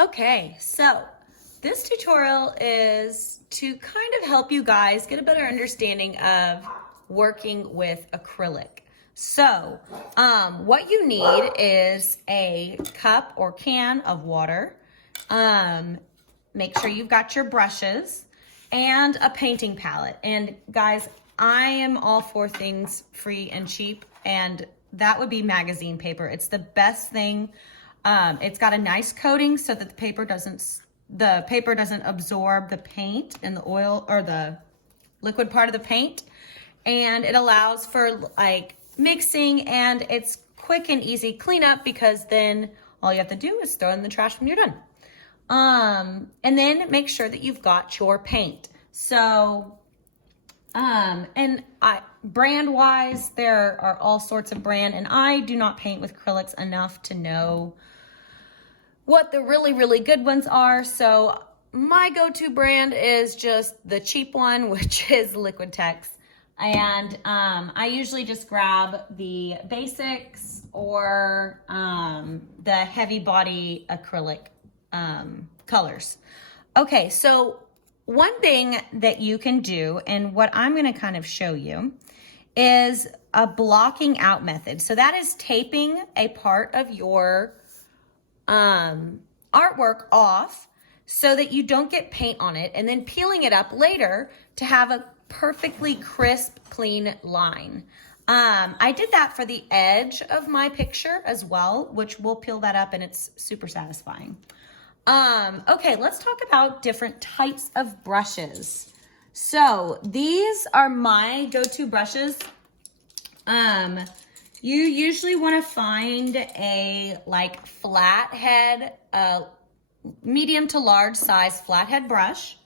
Okay, so this tutorial is to kind of help you guys get a better understanding of working with acrylic. So, what you need is a cup or can of water. Make sure you've got your brushes and a painting palette. And guys, I am all for things free and cheap, and that would be magazine paper. It's the best thing. It's got a nice coating so that the paper doesn't absorb the paint and the oil or the liquid part of the paint. And it allows for like mixing, and it's quick and easy cleanup because then all you have to do is throw it in the trash when you're done. And then make sure that you've got your paint. So, brand wise, there are all sorts of brand, and I do not paint with acrylics enough to know what the really, really good ones are. So my go-to brand is just the cheap one, which is Liquitex. And I usually just grab the basics or the heavy body acrylic colors. Okay, so one thing that you can do, and what I'm going to kind of show you, is a blocking out method. So that is taping a part of your artwork off so that you don't get paint on it, and then peeling it up later to have a perfectly crisp, clean line. I did that for the edge of my picture as well, which we'll peel that up and it's super satisfying. Okay, let's talk about different types of brushes. So these are my go-to brushes. You usually want to find a like flathead, medium to large size flathead brush.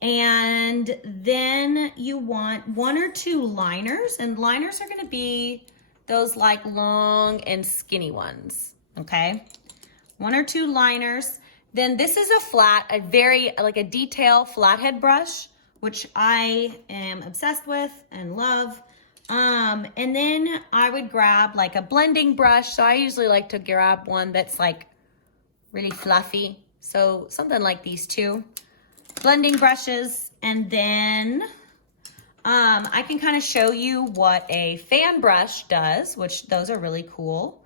And then you want one or two liners, and liners are going to be those like long and skinny ones. Okay. One or two liners. Then this is a very like a detail flathead brush, which I am obsessed with and love. And then I would grab like a blending brush. So I usually like to grab one that's like really fluffy. So something like these two blending brushes. And then I can kind of show you what a fan brush does, which those are really cool.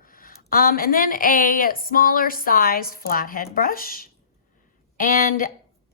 And then a smaller size flathead brush. And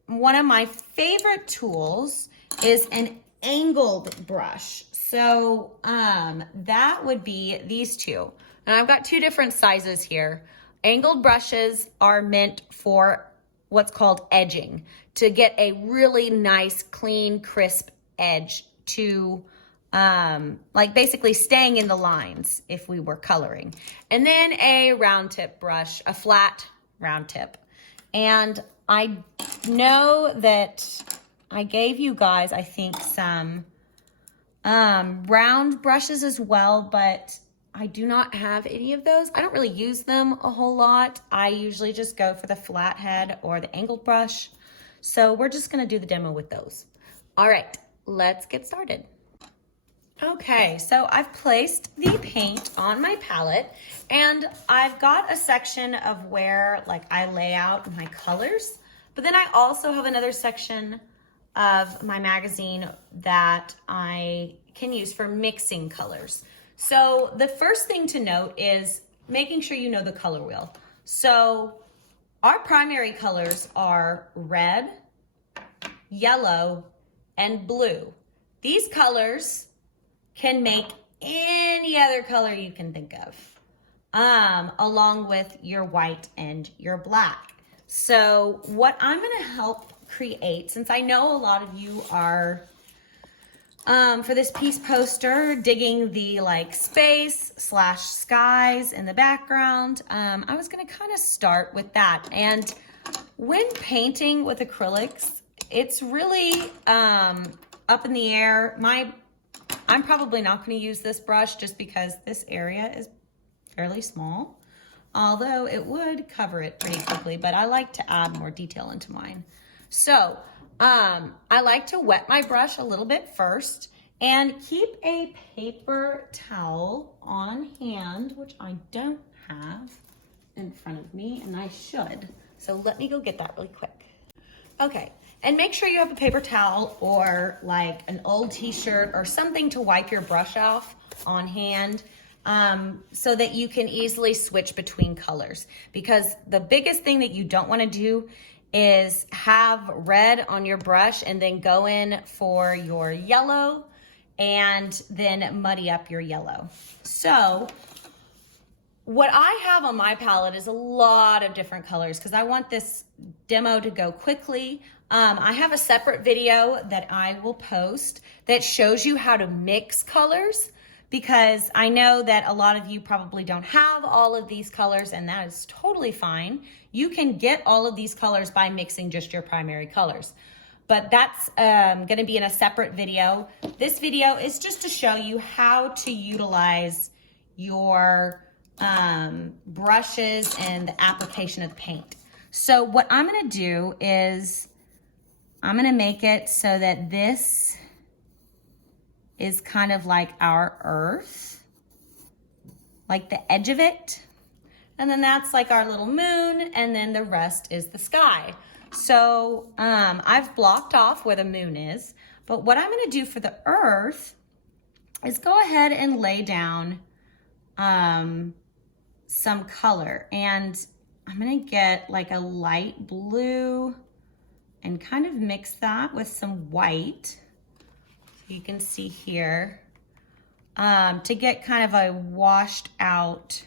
one of my favorite tools is an angled brush. So that would be these two. And I've got two different sizes here. Angled brushes are meant for what's called edging, to get a really nice, clean, crisp edge to like basically staying in the lines if we were coloring. And then a round tip brush, a flat round tip. And I know that I gave you guys, I think, some round brushes as well, but I do not have any of those. I don't really use them a whole lot. I usually just go for the flathead or the angled brush. So we're just gonna do the demo with those. All right, let's get started. Okay, so I've placed the paint on my palette, and I've got a section of where like I lay out my colors, but then I also have another section of my magazine that I can use for mixing colors. So the first thing to note is making sure you know the color wheel. So our primary colors are red, yellow, and blue. These colors can make any other color you can think of, along with your white and your black. So what I'm gonna help create, since I know a lot of you are, for this piece poster, digging the like space / skies in the background, I was gonna kind of start with that. And when painting with acrylics, it's really up in the air. I'm probably not going to use this brush just because this area is fairly small, although it would cover it pretty quickly, but I like to add more detail into mine. So I like to wet my brush a little bit first and keep a paper towel on hand, which I don't have in front of me, and I should. So let me go get that really quick. Okay, and make sure you have a paper towel or like an old t-shirt or something to wipe your brush off on hand, so that you can easily switch between colors. Because the biggest thing that you don't want to do is have red on your brush and then go in for your yellow and then muddy up your yellow. So what I have on my palette is a lot of different colors because I want this demo to go quickly. I have a separate video that I will post that shows you how to mix colors, because I know that a lot of you probably don't have all of these colors, and that is totally fine. You can get all of these colors by mixing just your primary colors. But that's gonna be in a separate video. This video is just to show you how to utilize your brushes and the application of paint. So what I'm gonna do is I'm gonna make it so that this is kind of like our earth, like the edge of it. And then that's like our little moon, and then the rest is the sky. So I've blocked off where the moon is, but what I'm gonna do for the earth is go ahead and lay down some color. And I'm gonna get like a light blue and kind of mix that with some white. So you can see here, to get kind of a washed out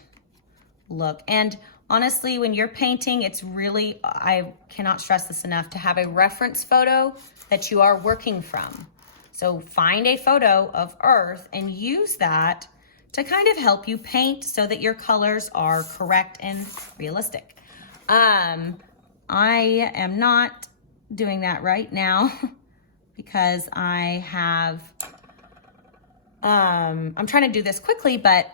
look. And honestly, when you're painting, it's really, I cannot stress this enough, to have a reference photo that you are working from. So find a photo of Earth and use that to kind of help you paint so that your colors are correct and realistic. I am not doing that right now because I have, I'm trying to do this quickly, but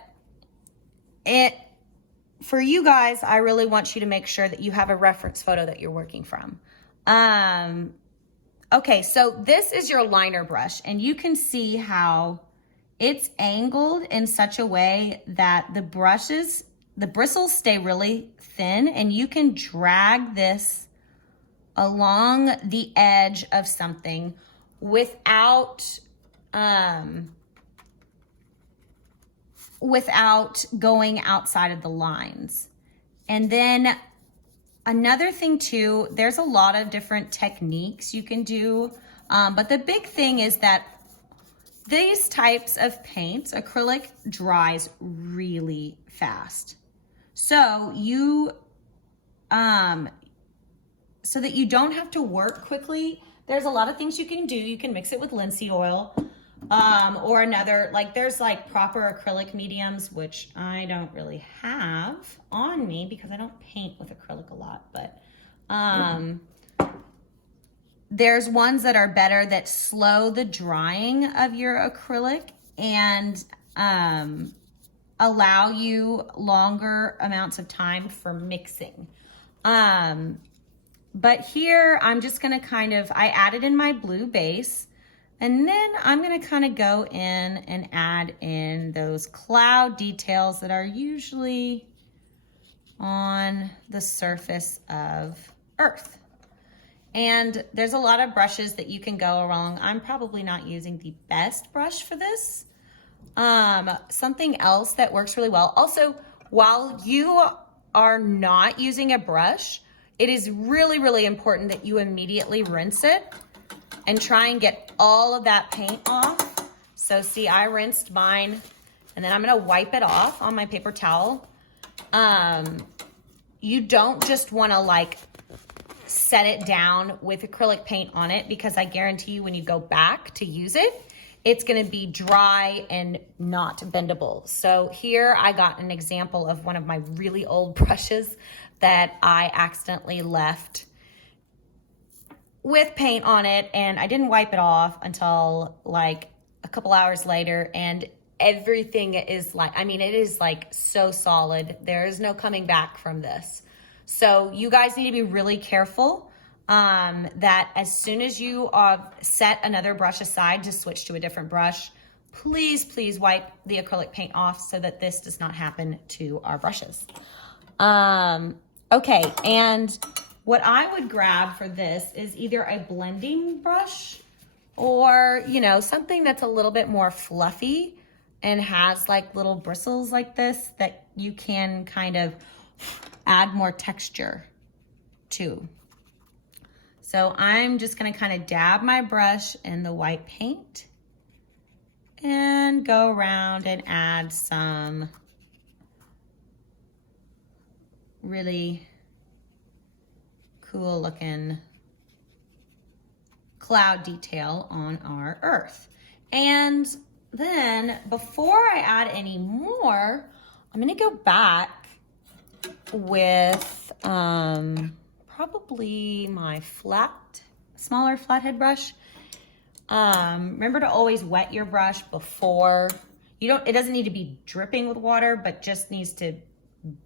for you guys, I really want you to make sure that you have a reference photo that you're working from. Okay, so this is your liner brush, and you can see how it's angled in such a way that the bristles stay really thin, and you can drag this along the edge of something without going outside of the lines. And then another thing too, there's a lot of different techniques you can do, but the big thing is that these types of paints, acrylic, dries really fast. So so that you don't have to work quickly, there's a lot of things you can do. You can mix it with linseed oil, or another, like there's like proper acrylic mediums, which I don't really have on me because I don't paint with acrylic a lot, but there's ones that are better that slow the drying of your acrylic and allow you longer amounts of time for mixing. But here I'm just gonna I added in my blue base, and then I'm gonna kind of go in and add in those cloud details that are usually on the surface of Earth. And there's a lot of brushes that you can go along. I'm probably not using the best brush for this. Something else that works really well. Also, while you are not using a brush, it is really, really important that you immediately rinse it and try and get all of that paint off. So see, I rinsed mine, and then I'm gonna wipe it off on my paper towel. You don't just wanna like set it down with acrylic paint on it, because I guarantee you when you go back to use it, it's gonna be dry and not bendable. So here I got an example of one of my really old brushes that I accidentally left with paint on it, and I didn't wipe it off until like a couple hours later, and everything is like, I mean, it is like so solid. There is no coming back from this. So you guys need to be really careful that as soon as you set another brush aside to switch to a different brush, please, please wipe the acrylic paint off so that this does not happen to our brushes. Okay, and What I would grab for this is either a blending brush or, you know, something that's a little bit more fluffy and has like little bristles like this that you can kind of add more texture to. So I'm just gonna kind of dab my brush in the white paint and go around and add some really cool looking cloud detail on our earth. And then before I add any more, I'm gonna go back with probably my smaller flathead brush. Remember to always wet your brush before, it doesn't need to be dripping with water, but just needs to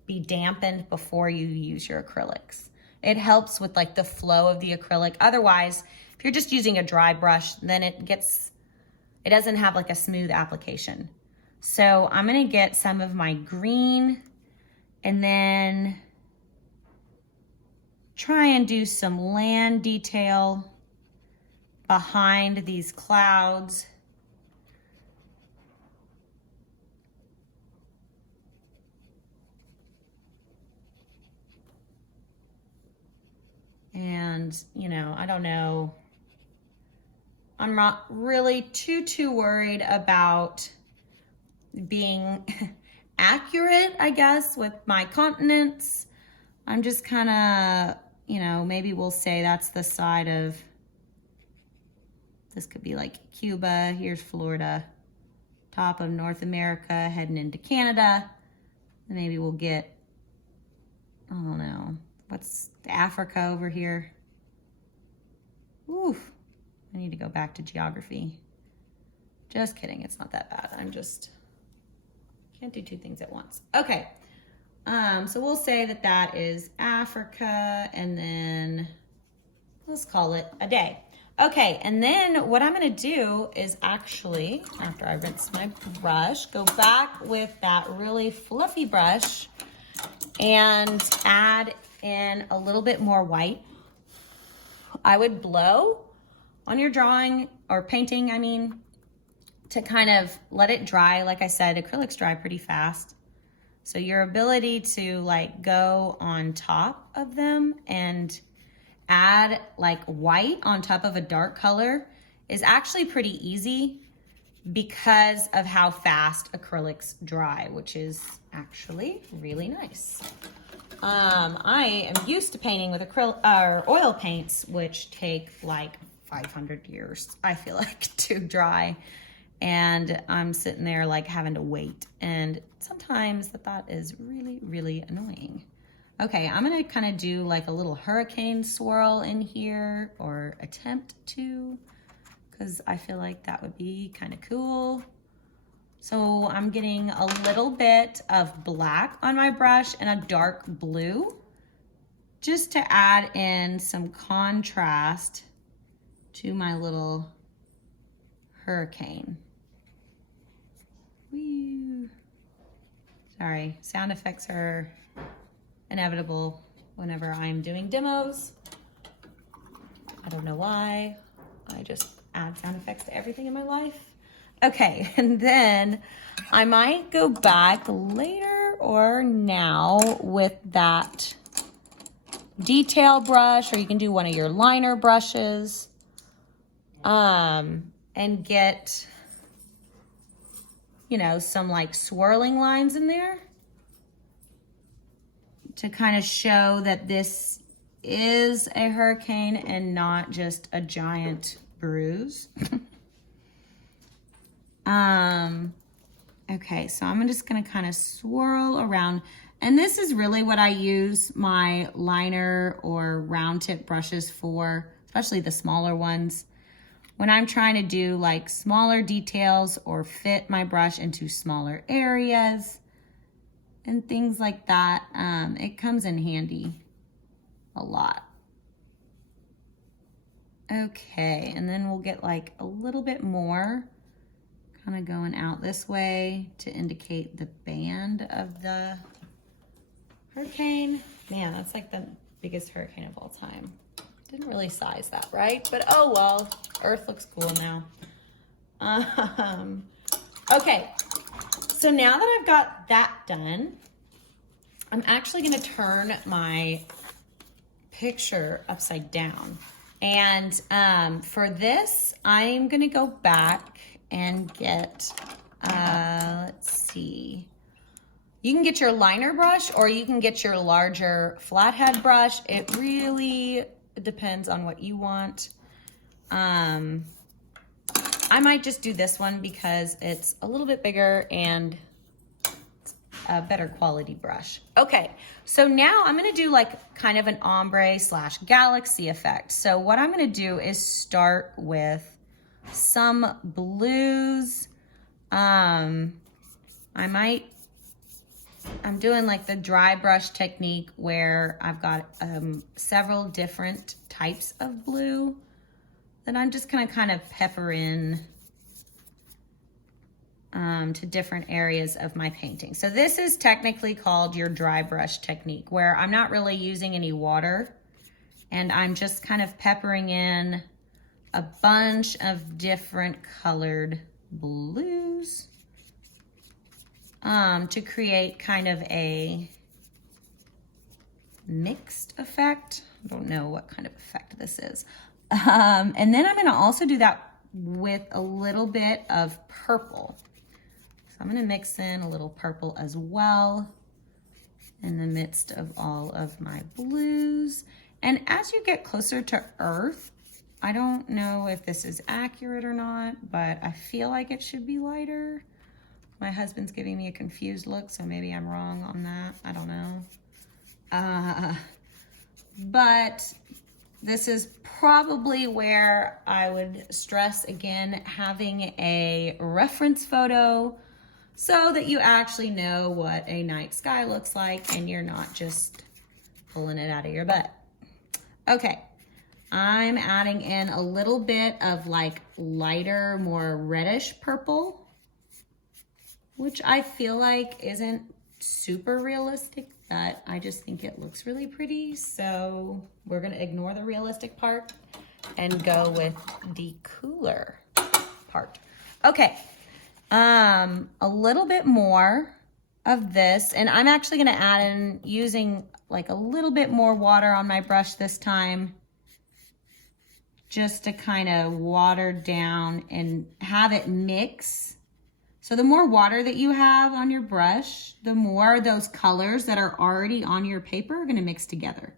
be dampened before you use your acrylics. It helps with like the flow of the acrylic. Otherwise, if you're just using a dry brush, then it doesn't have like a smooth application. So I'm gonna get some of my green and then try and do some land detail behind these clouds. And, you know, I don't know. I'm not really too worried about being accurate, I guess, with my continents. I'm just kind of, you know, maybe we'll say that's the side of, this could be like Cuba, here's Florida, top of North America, heading into Canada. And maybe we'll get, I don't know, what's Africa over here? Oof, I need to go back to geography. Just kidding, it's not that bad. Can't do two things at once. Okay, so we'll say that that is Africa, and then let's call it a day. Okay, and then what I'm gonna do is actually, after I rinse my brush, go back with that really fluffy brush and add in a little bit more white. I would blow on your drawing or painting, I mean, to kind of let it dry. Like I said, acrylics dry pretty fast. So your ability to like go on top of them and add like white on top of a dark color is actually pretty easy because of how fast acrylics dry, which is actually really nice. I am used to painting with oil paints, which take like 500 years, I feel like, to dry. And I'm sitting there like having to wait. And sometimes the thought is really, really annoying. Okay, I'm gonna kind of do like a little hurricane swirl in here, or attempt to, because I feel like that would be kind of cool. So I'm getting a little bit of black on my brush and a dark blue, just to add in some contrast to my little hurricane. Whee. Sorry, sound effects are inevitable whenever I'm doing demos. I don't know why. I just add sound effects to everything in my life. Okay, and then I might go back later or now with that detail brush, or you can do one of your liner brushes, and get, you know, some like swirling lines in there to kind of show that this is a hurricane and not just a giant bruise. Okay, so I'm just gonna kind of swirl around, and this is really what I use my liner or round tip brushes for, especially the smaller ones. When I'm trying to do like smaller details or fit my brush into smaller areas and things like that, it comes in handy a lot. Okay, and then we'll get like a little bit more kind of going out this way to indicate the band of the hurricane. Man, that's like the biggest hurricane of all time. Didn't really size that right, but oh well, Earth looks cool now. Okay, so now that I've got that done, I'm actually gonna turn my picture upside down. And for this, I'm gonna go back and get, let's see. You can get your liner brush or you can get your larger flathead brush. It really depends on what you want. I might just do this one because it's a little bit bigger and a better quality brush. Okay, so now I'm gonna do like kind of an ombre / galaxy effect. So what I'm gonna do is start with some blues. I'm doing like the dry brush technique where I've got several different types of blue that I'm just gonna kind of pepper in to different areas of my painting. So this is technically called your dry brush technique, where I'm not really using any water and I'm just kind of peppering in a bunch of different colored blues to create kind of a mixed effect. I don't know what kind of effect this is. And then I'm gonna also do that with a little bit of purple. So I'm gonna mix in a little purple as well in the midst of all of my blues. And as you get closer to Earth, I don't know if this is accurate or not, but I feel like it should be lighter. My husband's giving me a confused look, so maybe I'm wrong on that. I don't know. But this is probably where I would stress again having a reference photo so that you actually know what a night sky looks like and you're not just pulling it out of your butt. Okay, I'm adding in a little bit of like lighter, more reddish purple, which I feel like isn't super realistic, but I just think it looks really pretty. So we're gonna ignore the realistic part and go with the cooler part. Okay, a little bit more of this, and I'm actually gonna add in using like a little bit more water on my brush this time, just to kind of water down and have it mix. So the more water that you have on your brush, the more those colors that are already on your paper are gonna mix together.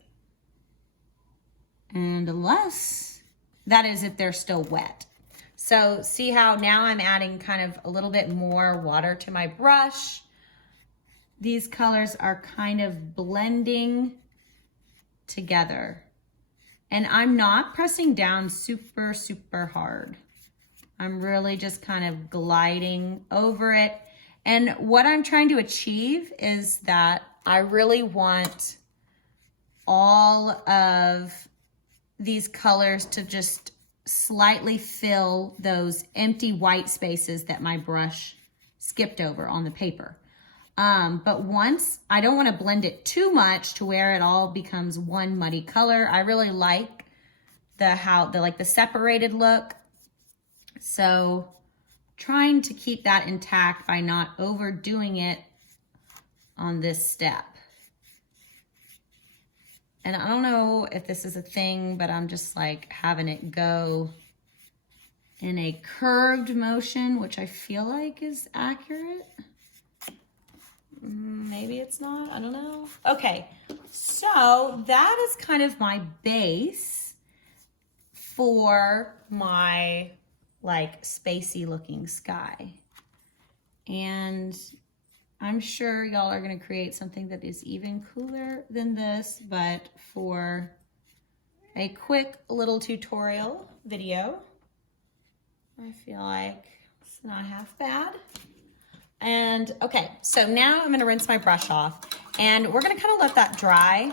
And unless, that is if they're still wet. So see how now I'm adding kind of a little bit more water to my brush. These colors are kind of blending together. And I'm not pressing down super, super hard. I'm really just kind of gliding over it. And what I'm trying to achieve is that I really want all of these colors to just slightly fill those empty white spaces that my brush skipped over on the paper. But once, I don't want to blend it too much to where it all becomes one muddy color. I really like the separated look. So trying to keep that intact by not overdoing it on this step. And I don't know if this is a thing, but I'm just like having it go in a curved motion, which I feel like is accurate. Maybe it's not, I don't know. Okay, so that is kind of my base for my like spacey looking sky. And I'm sure y'all are gonna create something that is even cooler than this, but for a quick little tutorial video, I feel like it's not half bad. And okay, so now I'm gonna rinse my brush off and we're gonna kind of let that dry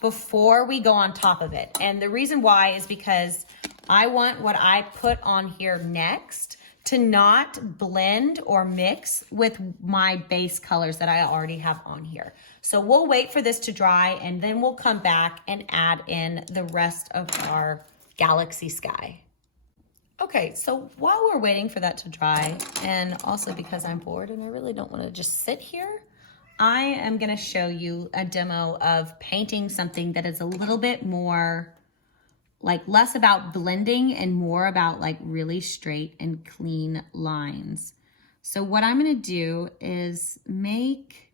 before we go on top of it. And the reason why is because I want what I put on here next to not blend or mix with my base colors that I already have on here. So we'll wait for this to dry and then we'll come back and add in the rest of our galaxy sky. Okay, so while we're waiting for that to dry, and also because I'm bored and I really don't want to just sit here, I am going to show you a demo of painting something that is a little bit more, like less about blending and more about like really straight and clean lines. So what I'm going to do is make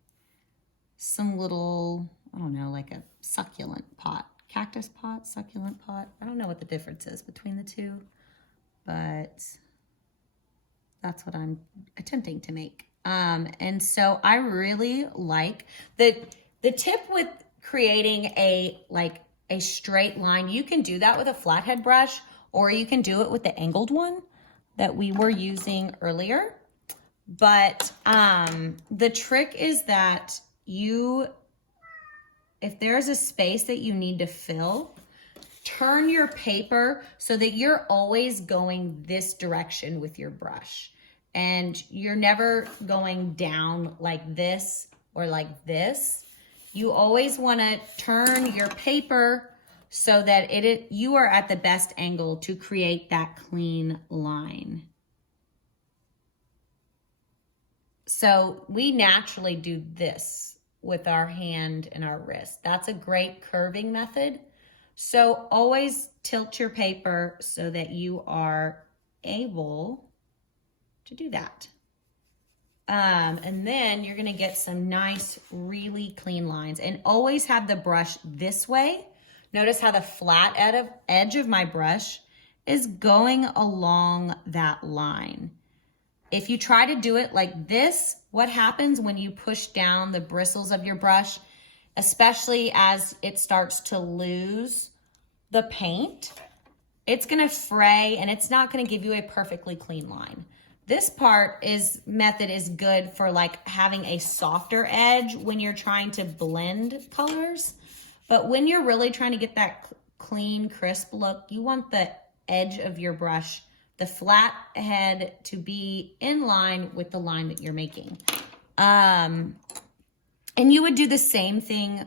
some little, I don't know, like a succulent pot, cactus pot, succulent pot. I don't know what the difference is between the two, but that's what I'm attempting to make. And so I really like the tip with creating a straight line. You can do that with a flathead brush, or you can do it with the angled one that we were using earlier. But the trick is that if there's a space that you need to fill, turn your paper so that you're always going this direction with your brush. And you're never going down like this or like this. You always want to turn your paper so that you are at the best angle to create that clean line. So we naturally do this with our hand and our wrist. That's a great curving method. So always tilt your paper so that you are able to do that. And then you're gonna get some nice, really clean lines, and always have the brush this way. Notice how the flat edge of my brush is going along that line. If you try to do it like this, what happens when you push down the bristles of your brush, especially as it starts to lose the paint, it's gonna fray and it's not gonna give you a perfectly clean line. This method is good for like having a softer edge when you're trying to blend colors. But when you're really trying to get that clean, crisp look, you want the edge of your brush, the flat head, to be in line with the line that you're making. And you would do the same thing.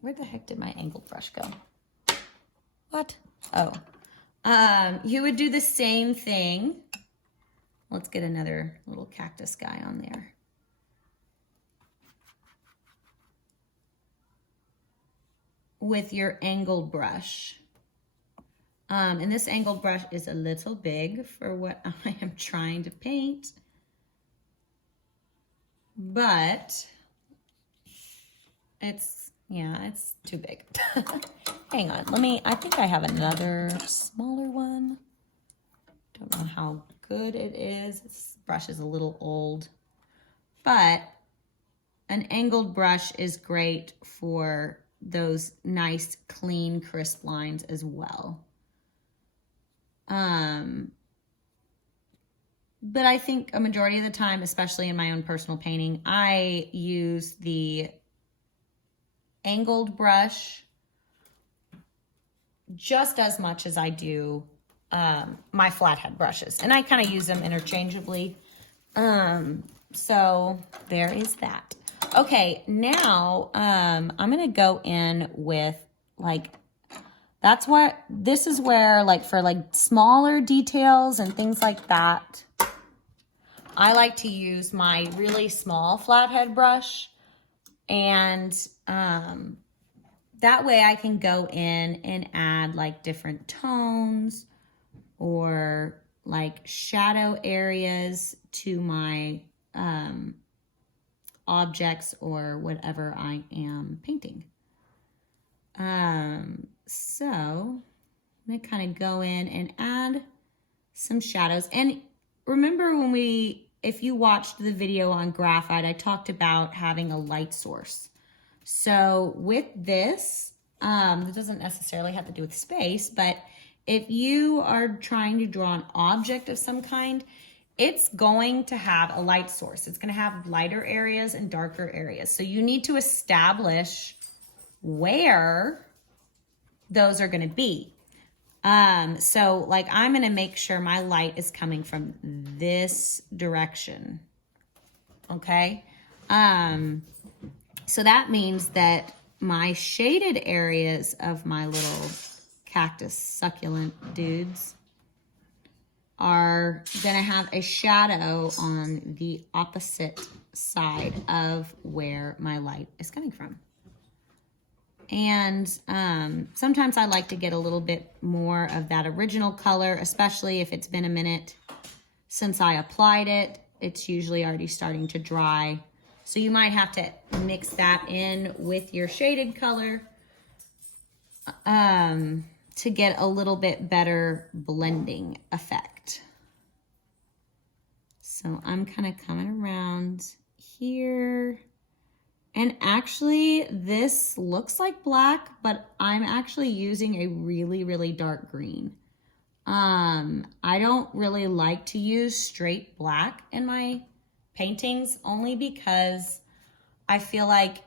Where the heck did my angled brush go? What? Oh. You would do the same thing. Let's get another little cactus guy on there. With your angled brush. And this angled brush is a little big for what I am trying to paint. But it's too big. Hang on, I think I have another smaller one. Don't know how good it is. This brush is a little old, but an angled brush is great for those nice, clean, crisp lines as well. But I think a majority of the time, especially in my own personal painting, I use the angled brush just as much as I do my flathead brushes, and I kind of use them interchangeably. So there is that. Okay, now I'm gonna go in with this is where for smaller details and things like that, I like to use my really small flathead brush, and that way I can go in and add different tones or shadow areas to my objects or whatever I am painting. So I'm gonna kind of go in and add some shadows. And remember if you watched the video on graphite, I talked about having a light source. So with this, it doesn't necessarily have to do with space, but if you are trying to draw an object of some kind, it's going to have a light source. It's going to have lighter areas and darker areas. So you need to establish where those are going to be. So like I'm gonna make sure my light is coming from this direction, okay? So that means that my shaded areas of my little cactus succulent dudes are gonna have a shadow on the opposite side of where my light is coming from. And sometimes I like to get a little bit more of that original color, especially if it's been a minute since I applied it. It's usually already starting to dry. So you might have to mix that in with your shaded color to get a little bit better blending effect. So I'm kind of coming around here. And actually, this looks like black, but I'm actually using a really, really dark green. I don't really like to use straight black in my paintings, only because I feel like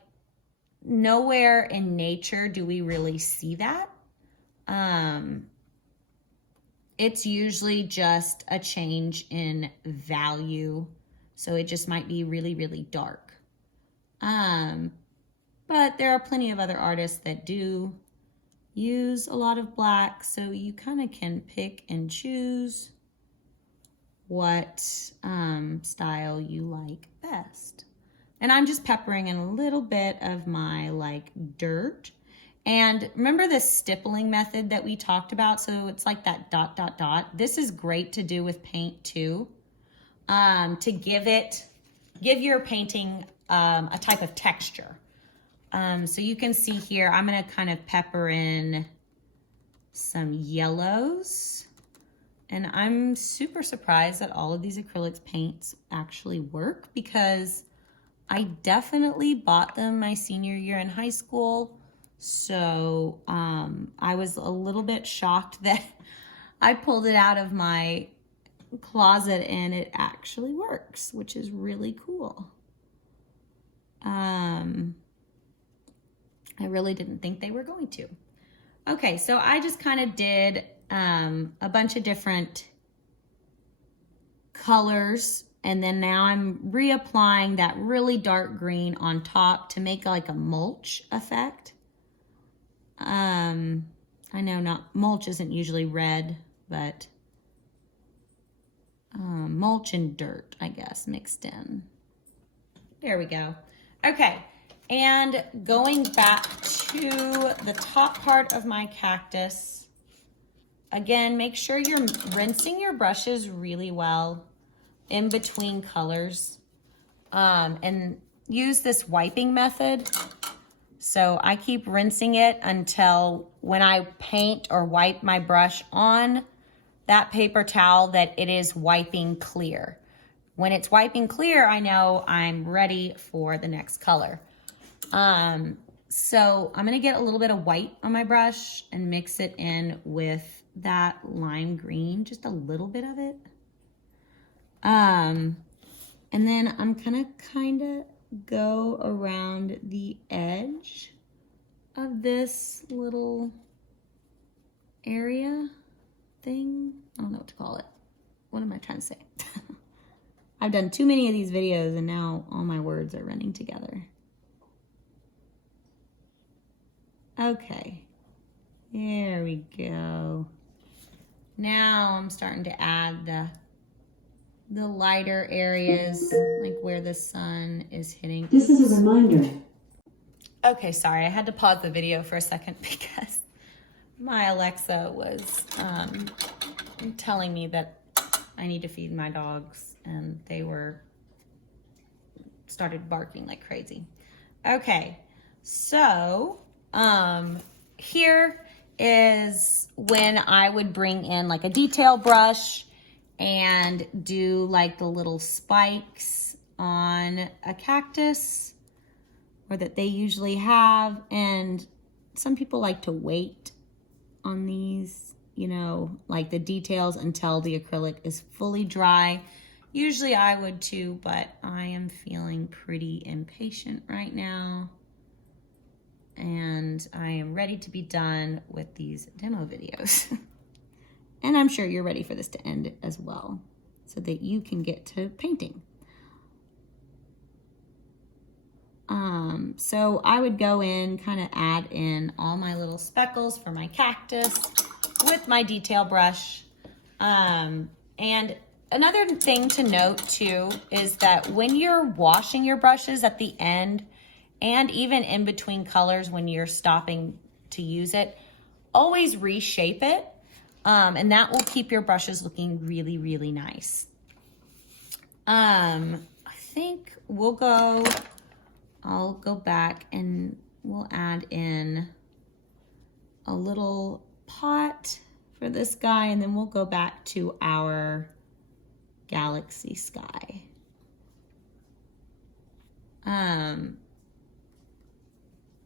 nowhere in nature do we really see that. It's usually just a change in value. So it just might be really, really dark. But there are plenty of other artists that do use a lot of black, so you kind of can pick and choose what style you like best. And I'm just peppering in a little bit of my like dirt. And remember the stippling method that we talked about? So it's like that dot, dot, dot. This is great to do with paint too, to give your painting a type of texture. So you can see here, I'm gonna kind of pepper in some yellows. And I'm super surprised that all of these acrylics paints actually work, because I definitely bought them my senior year in high school. So I was a little bit shocked that I pulled it out of my closet and it actually works, which is really cool. I really didn't think they were going to. Okay, so I just kind of did a bunch of different colors, and then now I'm reapplying that really dark green on top to make like a mulch effect. I know mulch isn't usually red, but mulch and dirt, I guess, mixed in. There we go. Okay, and going back to the top part of my cactus, again, make sure you're rinsing your brushes really well in between colors, and use this wiping method. So I keep rinsing it until when I paint or wipe my brush on that paper towel that it is wiping clear. When it's wiping clear, I know I'm ready for the next color. So I'm gonna get a little bit of white on my brush and mix it in with that lime green, just a little bit of it. And then I'm gonna kind of go around the edge of this little area thing. I don't know what to call it. What am I trying to say? I've done too many of these videos and now all my words are running together. Okay, there we go. Now I'm starting to add the lighter areas, like where the sun is hitting. This is a reminder. Okay, sorry, I had to pause the video for a second because my Alexa was telling me that I need to feed my dogs, and they started barking like crazy. Okay, so here is when I would bring in like a detail brush and do like the little spikes on a cactus, or that they usually have. And some people like to wait on these, you know, like the details until the acrylic is fully dry. Usually I would too, but I am feeling pretty impatient right now. And I am ready to be done with these demo videos. And I'm sure you're ready for this to end as well so that you can get to painting. So I would go in, kind of add in all my little speckles for my cactus with my detail brush. And another thing to note too is that when you're washing your brushes at the end and even in between colors when you're stopping to use it, always reshape it. And that will keep your brushes looking really, really nice. I think I'll go back and we'll add in a little pot for this guy, and then we'll go back to our galaxy sky.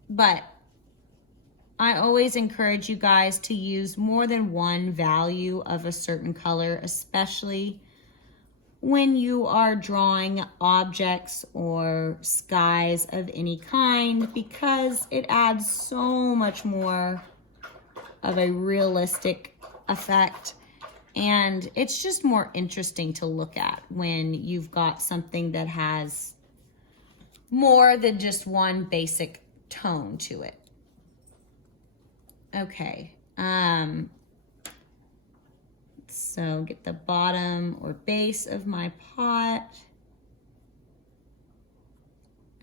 But I always encourage you guys to use more than one value of a certain color, especially when you are drawing objects or skies of any kind, because it adds so much more of a realistic effect. And it's just more interesting to look at when you've got something that has more than just one basic tone to it. Okay. So get the bottom or base of my pot.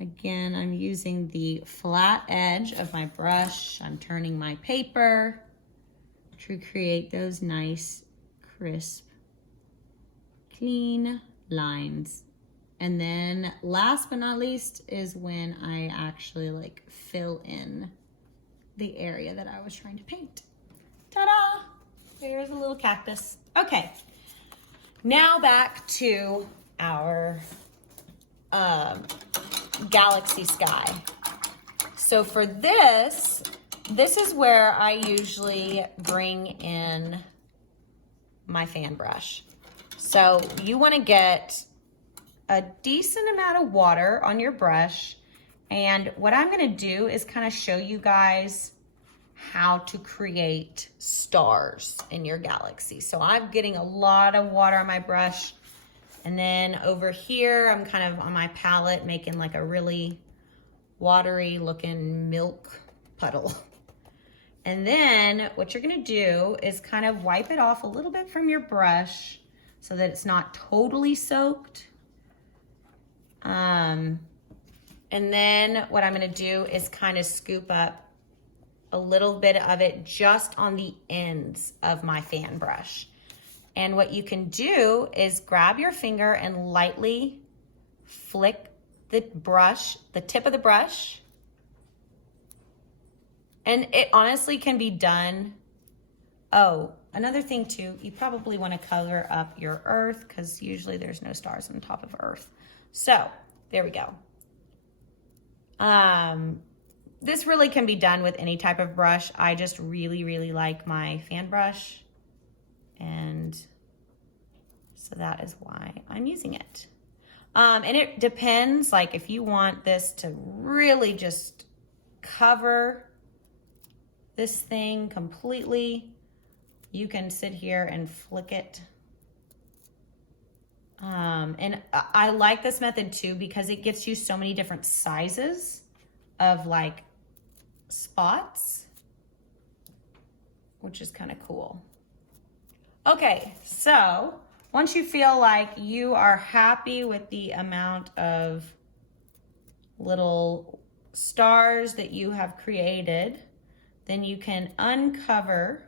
Again, I'm using the flat edge of my brush. I'm turning my paper to create those nice, crisp, clean lines. And then last but not least is when I actually like fill in the area that I was trying to paint. Ta-da! There's a little cactus. Okay, now back to our galaxy sky. So for this is where I usually bring in my fan brush. So you want to get a decent amount of water on your brush, and what I'm going to do is kind of show you guys how to create stars in your galaxy. So I'm getting a lot of water on my brush, and then over here I'm kind of on my palette making like a really watery looking milk puddle. And then what you're gonna do is kind of wipe it off a little bit from your brush so that it's not totally soaked. And then what I'm gonna do is kind of scoop up a little bit of it just on the ends of my fan brush. And what you can do is grab your finger and lightly flick the brush, the tip of the brush. And it honestly can be done. Oh, another thing too, you probably want to cover up your earth because usually there's no stars on top of earth. So there we go. This really can be done with any type of brush. I just really, really like my fan brush. And so that is why I'm using it. And it depends, like if you want this to really just cover this thing completely, you can sit here and flick it. And I like this method too because it gives you so many different sizes of like spots, which is kind of cool. Okay, so once you feel like you are happy with the amount of little stars that you have created, then you can uncover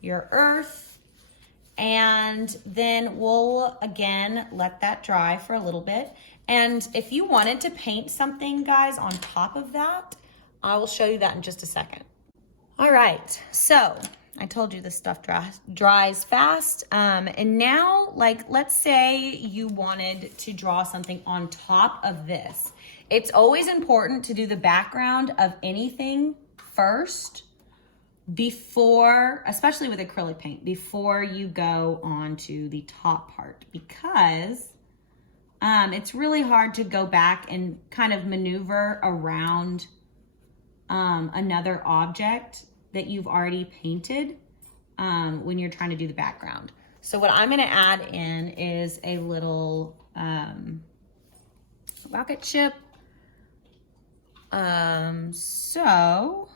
your earth, and then we'll again let that dry for a little bit. And if you wanted to paint something, guys, on top of that, I will show you that in just a second. All right, so I told you this stuff dries fast. And now, like, let's say you wanted to draw something on top of this. It's always important to do the background of anything first before, especially with acrylic paint, before you go on to the top part, because it's really hard to go back and kind of maneuver around another object that you've already painted when you're trying to do the background. So what I'm gonna add in is a little rocket ship. So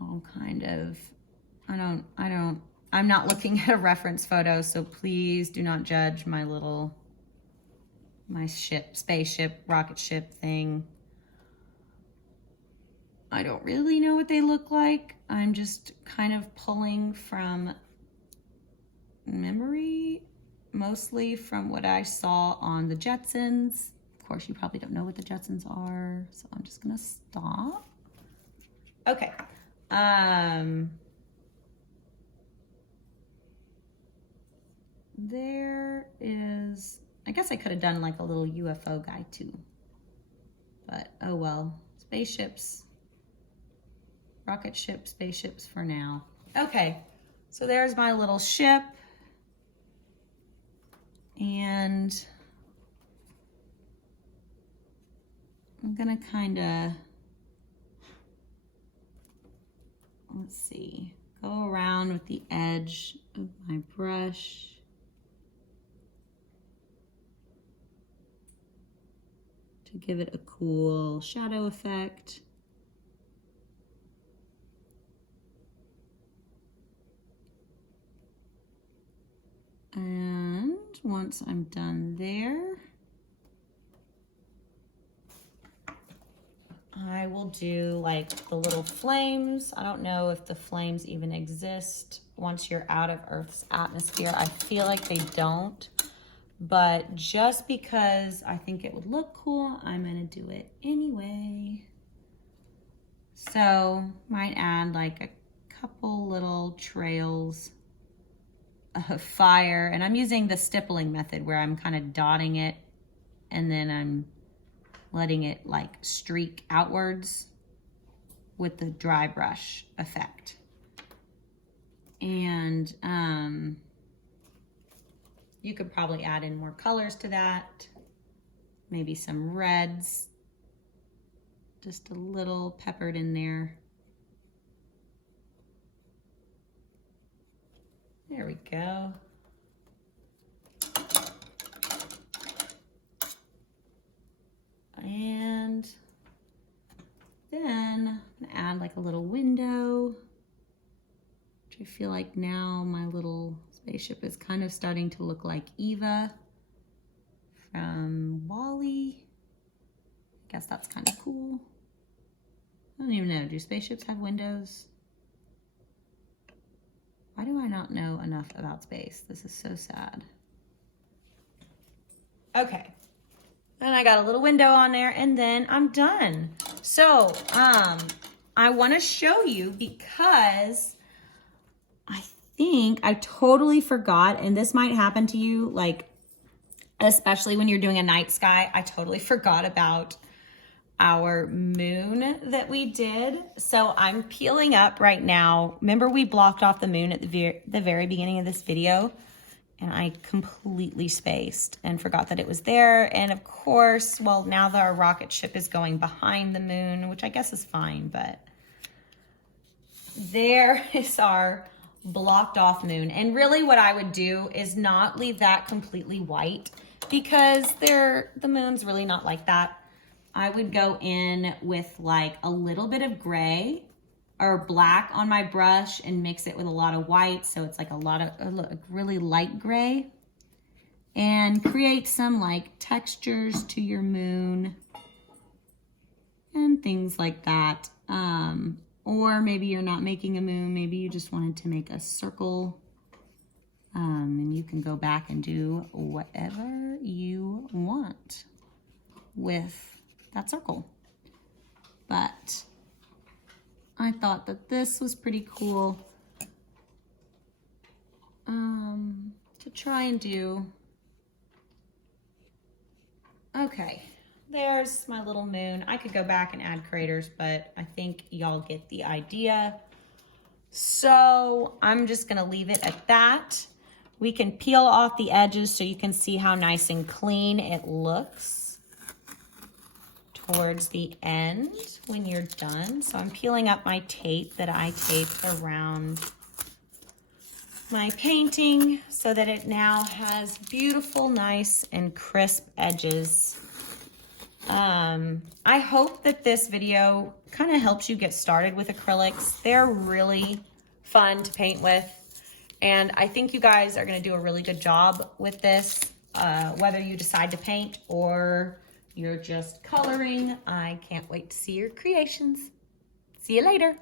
I'll kind of, I'm not looking at a reference photo, so please do not judge my spaceship, rocket ship thing. I don't really know what they look like. I'm just kind of pulling from memory, mostly from what I saw on the Jetsons. Of course, you probably don't know what the Jetsons are, so I'm just gonna stop. Okay. There is, I guess I could have done like a little UFO guy too, but oh well. Spaceships, rocket ship, spaceships for now. Okay, so there's my little ship, and I'm gonna kind of, let's see, go around with the edge of my brush. To give it a cool shadow effect. And once I'm done there, I will do like the little flames. I don't know if the flames even exist once you're out of Earth's atmosphere. I feel like they don't, but just because I think it would look cool, I'm gonna do it anyway. So might add like a couple little trails of fire, and I'm using the stippling method where I'm kind of dotting it and then I'm letting it like streak outwards with the dry brush effect. And you could probably add in more colors to that, maybe some reds, just a little peppered in there. There we go. And then I'm gonna add like a little window, which I feel like now my little spaceship is kind of starting to look like Eva from WALL-E. I guess that's kind of cool. I don't even know, do spaceships have windows? Why do I not know enough about space? This is so sad. Okay, then I got a little window on there and then I'm done. So I wanna show you because I think I totally forgot, and this might happen to you, like, especially when you're doing a night sky, I totally forgot about our moon that we did. So I'm peeling up right now. Remember we blocked off the moon at the very beginning of this video, and I completely spaced and forgot that it was there. And of course, well, now that our rocket ship is going behind the moon, which I guess is fine, but there is our blocked off moon. And really what I would do is not leave that completely white, because the moon's really not like that. I would go in with like a little bit of gray or black on my brush and mix it with a lot of white, so it's like a really light gray, and create some like textures to your moon and things like that. Or maybe you're not making a moon, maybe you just wanted to make a circle, and you can go back and do whatever you want with that circle. But I thought that this was pretty cool to try and do. Okay, there's my little moon. I could go back and add craters, but I think y'all get the idea. So I'm just gonna leave it at that. We can peel off the edges so you can see how nice and clean it looks towards the end when you're done. So I'm peeling up my tape that I taped around my painting so that it now has beautiful, nice, and crisp edges. I hope that this video kind of helps you get started with acrylics. They're really fun to paint with, and I think you guys are going to do a really good job with this, whether you decide to paint or you're just coloring. I can't wait to see your creations. See you later.